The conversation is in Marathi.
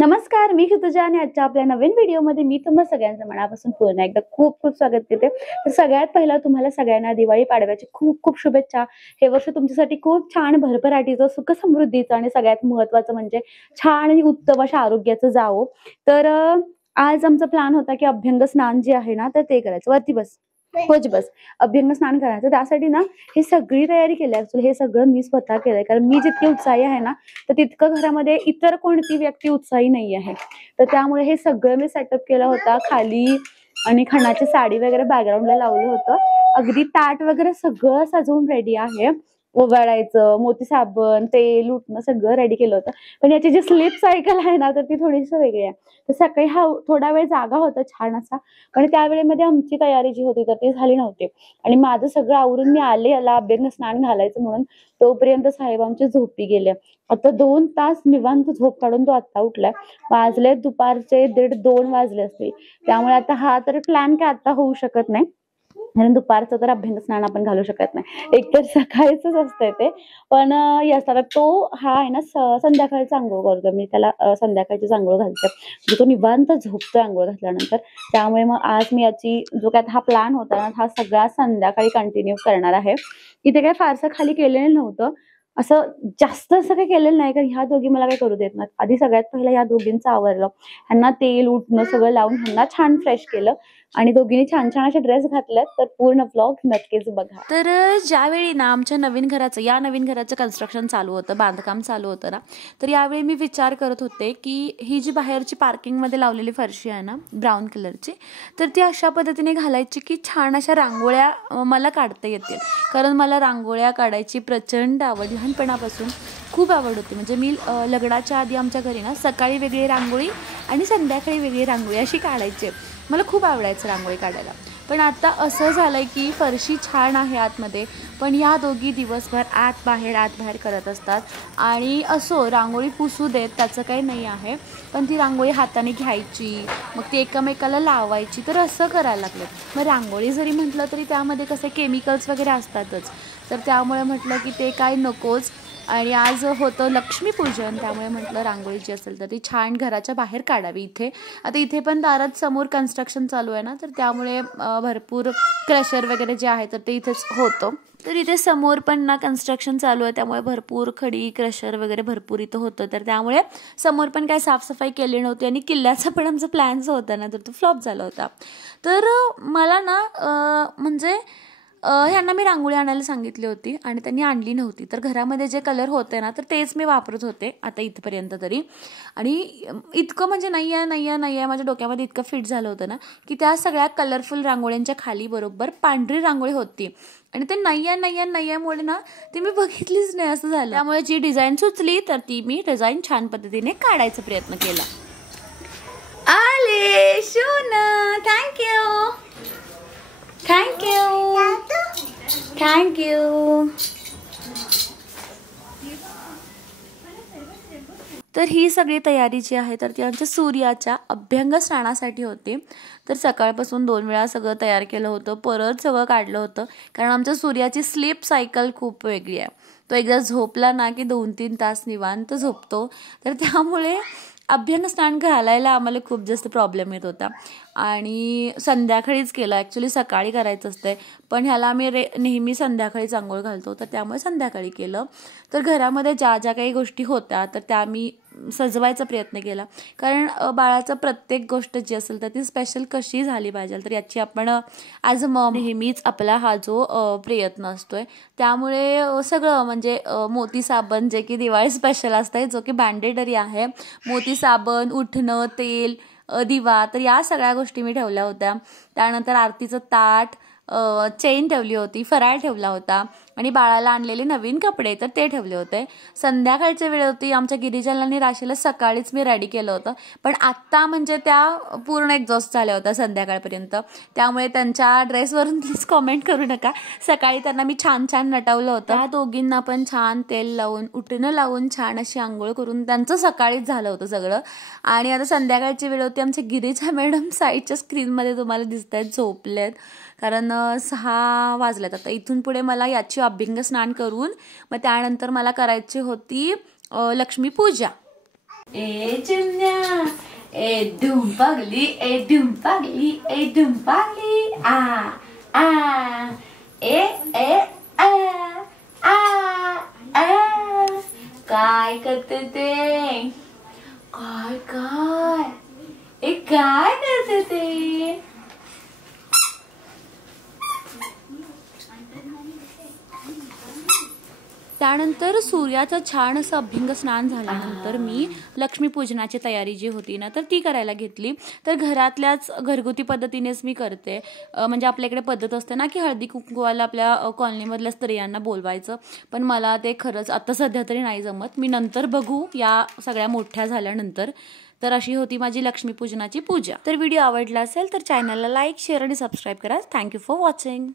नमस्कार, मी ऋतुजा आणि आजच्या आपल्या नवीन व्हिडिओमध्ये मी तुम्हा सगळ्यांचं मनापासून पुन्हा एकदा खूप खूप स्वागत करते। तर सगळ्यात पहिला तुम्हाला सगळ्यांना दिवाळी पाडव्याची खूप खूप शुभेच्छा। हे वर्ष तुमच्यासाठी खूप छान भरभराटीचं, सुख समृद्धीचं आणि सगळ्यात महत्त्वाचं म्हणजे छान आणि उत्तम अशा आरोग्याचं जावो। तर आज आमचा प्लॅन होता की अभ्यंग स्नान जे आहे ना तर ते करायचं। वरती बस, होच बस, अभ्यंग स्नान करायचं। त्यासाठी ना ही सगळी तयारी केली आहे। ऍक्च्युअली हे सगळं मी स्वतः केलंय, कारण मी जितकी उत्साही आहे ना तर तितकं घरामध्ये इतर कोणती व्यक्ती उत्साही नाही आहे। तर त्यामुळे हे सगळं मी सेटअप केलं होता खाली, आणि खणाची साडी वगैरे बॅकग्राऊंडला लावलं होतं। अगदी ताट वगैरे सगळं सजवून रेडी आहे। ओवाळायचं, मोती साबण, तेल उठणं सगळं रेडी केलं होतं। पण याची जी स्लीप सायकल आहे ना तर ती थोडीशी वेगळी आहे। तर सकाळी हा थोडा वेळ जागा होता छान असा, पण त्यावेळेमध्ये आमची तयारी जी होती तर ती झाली नव्हती। आणि माझं सगळं आवरून मी आले याला अभ्यंग स्नान घालायचं म्हणून, तोपर्यंत साहेब आमचे झोपी गेले। आता 2 तास निवांत झोप काढून तो आता उठलाय। वाजले दुपारचे 1:30-2 वाजले असतील। त्यामुळे आता हा तर प्लॅन काय आता होऊ शकत नाही, कारण दुपारचं तर अभ्यंग स्नान आपण घालू शकत नाही, एकतर सकाळीच असतंय ते। पण यस, आता तो हा आहे ना संध्याकाळी अंघोळ करतो मी त्याला, संध्याकाळची अंघोळ घालते, म्हणजे तो निवांत झोपतो अंघोळ घातल्यानंतर। त्यामुळे मग आज मी याची जो काय हा प्लॅन होता ना हा सगळा संध्याकाळी कंटिन्यू करणार आहे। इथे काय फारसं खाली केलेलं नव्हतं, असं जास्त असं काही केलेलं नाही, कारण ह्या दोघी मला काही करू देत नाहीत। आधी सगळ्यात पहिला ह्या दोघींचं आवरलं, ह्यांना तेल उठणं सगळं लावून ह्यांना छान फ्रेश केलं, आणि दोघींनी छान छान असे ड्रेस घातलेत। तर पूर्ण व्लॉग नक्कीच बघा। तर ज्यावेळी ना आमच्या नवीन घराचं कन्स्ट्रक्शन चालू होतं, बांधकाम चालू होतं ना, तर यावेळी मी विचार करत होते की ही जी बाहेरची पार्किंगमध्ये लावलेली फरशी आहे ना ब्राऊन कलरची, तर ती अशा पद्धतीने घालायची की छान अशा रांगोळ्या मला काढता येतील। कारण मला रांगोळ्या काढायची प्रचंड आवड, लहानपणापासून खूप आवड होती। म्हणजे मी लग्नाच्या आधी आमच्या घरी ना सकाळी वेगळी रांगोळी आणि संध्याकाळी वेगळी रांगोळी अशी काढायची। मला खूप आवडायचं रांगोळी काढायला। पण आता असं झालंय की फरशी छान आहे आतमध्ये, पण या दोघी दिवसभर आत बाहेर करत असतात। आणि असो रांगोळी पुसू देत, त्याचं काही नाही आहे, पण ती रांगोळी हाताने घ्यायची, मग ती एकमेकाला लावायची, तर असं करायला लागलं। मग रांगोळी जरी म्हटलं तरी त्यामध्ये कसे केमिकल्स वगैरे असतातच, तर त्यामुळे म्हटलं की ते काय नकोच। आणि आज होतं लक्ष्मीपूजन, त्यामुळे म्हटलं रांगोळी जी असेल तर ती छान घराच्या बाहेर काढावी। इथे पण दारात समोर कन्स्ट्रक्शन चालू आहे ना, तर त्यामुळे भरपूर क्रशर वगैरे जे आहे तर ते इथेच होतं। तर इथे समोर पण ना कन्स्ट्रक्शन चालू आहे, त्यामुळे भरपूर खडी क्रशर वगैरे भरपूर इथं होतं। तर त्यामुळे समोर पण काय साफसफाई केली नव्हती, आणि किल्ल्याचा पण आमचा प्लॅन जो होता ना तर तो फ्लॉप झाला होता। तर मला ना म्हणजे ह्यांना मी रांगोळी आणायला सांगितली होती आणि त्यांनी आणली नव्हती। तर घरामध्ये जे कलर होते ना तर तेच मी वापरत होते आता इथपर्यंत तरी। आणि इतकं म्हणजे नाही आहे माझ्या डोक्यामध्ये इतकं फिट झालं होतं ना की त्या सगळ्या कलरफुल रांगोळ्यांच्या खाली बरोबर पांढरी रांगोळी होती, आणि ते नाही मुळे ना ती मी बघितलीच नाही असं झालं। त्यामुळे जी डिझाईन सुचली तर ती मी डिझाईन छान पद्धतीने काढायचा प्रयत्न केला। आले शोना, थँक्यू तर ही सगळी तयारी जी आहे तर ती आमच्या सूर्याच्या अभ्यंग स्नानासाठी होती। तर सकाळपासून 2 वेळा सगळं तयार केलं होतं, परत सगळं काढलं होतं, कारण आमच्या सूर्याची स्लीप सायकल खूप वेगळी आहे। तो एकदा झोपला ना की 2-3 तास निवांत झोपतो, तर त्यामुळे अभ्यंग स्नान घालायला आम्हाला खूप जास्त प्रॉब्लेम येत होता। आणि संध्याकाळीच केलं, ॲक्च्युली सकाळी करायचं असतंय, पण ह्याला आम्ही नेहमी संध्याकाळीच आंघोळ घालतो, तर त्यामुळे संध्याकाळी केलं। तर घरामध्ये ज्या ज्या काही गोष्टी होत्या तर त्या मी सजवायचा प्रयत्न केला, कारण बाळाचं प्रत्येक गोष्ट जी असेल तर ती स्पेशल कशी झाली पाहिजे, तर याची आपण ॲज अ मॉम नेहमीच आपला हा जो प्रयत्न असतोय। त्यामुळे सगळं म्हणजे मोती साबण जे की दिवाळी स्पेशल असतंय, जो की मॅन्डेटरी आहे, मोती साबण, उठणं, तेल, दिवा, तर या सगळ्या गोष्टी मी ठेवल्या होत्या। त्यानंतर आरतीचं ताट, चेन ठेवली होती, फराळ ठेवला होता, आणि बाळाला आणलेले नवीन कपडे तर ते ठेवले होते। संध्याकाळची वेळ होती, आमच्या गिरिजाला आणि राशीला सकाळीच मी रेडी केलं होतं, पण आत्ता म्हणजे त्या पूर्ण एक्झॉस्ट झाल्या होत्या संध्याकाळपर्यंत, त्यामुळे त्यांच्या ड्रेसवरून प्लीज कॉमेंट करू नका। सकाळी त्यांना मी छान नटवलं होतं। त्या दोघींना पण छान तेल लावून, उठणं लावून, छान अशी आंघोळ करून त्यांचं सकाळीच झालं होतं सगळं। आणि आता संध्याकाळची वेळ होती, आमच्या गिरिजा मॅडम साईडच्या स्क्रीनमध्ये तुम्हाला दिसत आहेत झोपल्यात, कारण 6 वाजल्यात। आता इथून पुढे मला याची अभ्यंग स्नान करून मग त्यानंतर मला करायची होती लक्ष्मीपूजा। ए चिमण्या, ए धुंपागली, ए धुंपागली, ए धुंपागली, आ ए ए आ आ काय करते ते? काय काय ए काय करते ते? त्यानंतर सूर्याचं छान असं अभ्यंग स्नान झाल्यानंतर मी लक्ष्मीपूजनाची तयारी जी होती ना तर ती करायला घेतली. तर घरातल्याच घरगुती पद्धतीनेच मी करते. म्हणजे आपल्याकडे पद्धत असते ना की हळदी कुंकवाला आपल्या कॉलनीमधल्या स्त्रियांना बोलवायचं, पण मला ते खरंच आता सध्या तरी नाही जमत. मी नंतर बघू या सगळ्या मोठ्या झाल्यानंतर. तर अशी होती माझी लक्ष्मीपूजनाची पूजा. तर व्हिडिओ आवडला असेल तर चॅनलला लाईक, शेअर आणि सबस्क्राईब करा. Thank you for watching.